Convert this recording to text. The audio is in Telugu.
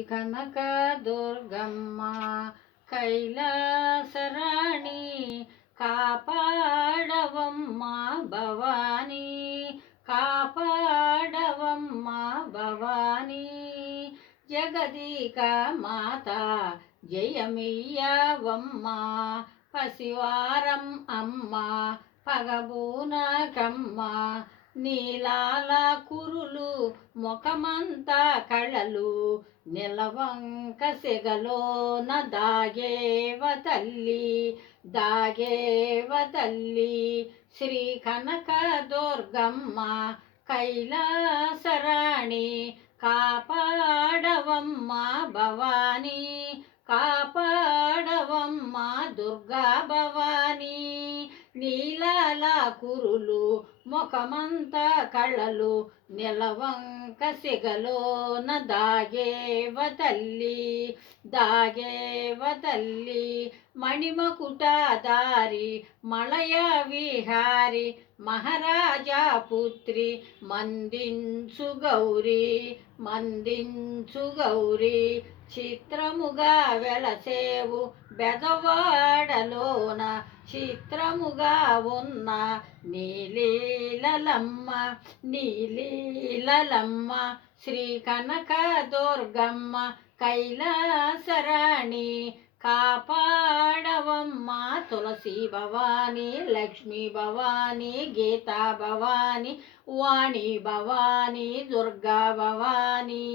కనక దుర్గమ్మ కైలాసరాణి కాపాడవమ్మ భవానీ, కాపాడవమ్మ భవానీ. జగదీక మాత జయమియ్యవమ్మ, పసివారం అమ్మ పగబూనకమ్మ. నీలాల కురులు ముఖమంతా కళలు, నిలవంక సెగలోన దాగేవ తల్లి, దాగేవ తల్లి. శ్రీ కనక దుర్గమ్మ కైలాసరాణి కాపాడవమ్మ భవానీ, కాపాడవమ్మ దుర్గా భవానీ. నీలాల కురులు ముఖమంతా కళలు, నిలవంక సిగలోన దాగేవ తల్లి, దాగేవ తల్లి. మణిమకుటాధారి మలయ విహారి మహారాజా పుత్రి మందించు గౌరీ, మందించు గౌరీ. చిత్రముగా వెలసేవు బెదవాడలోన, చిత్రముగా ఉన్న నీలీలలమ్మ, నీలీలలమ్మ. శ్రీ కనక దుర్గమ్మ కైలాసరాణి కాపాడవమ్మ. తులసి భవానీ, లక్ష్మీ భవానీ, గీతా భవానీ, వాణి భవానీ, దుర్గా భవానీ.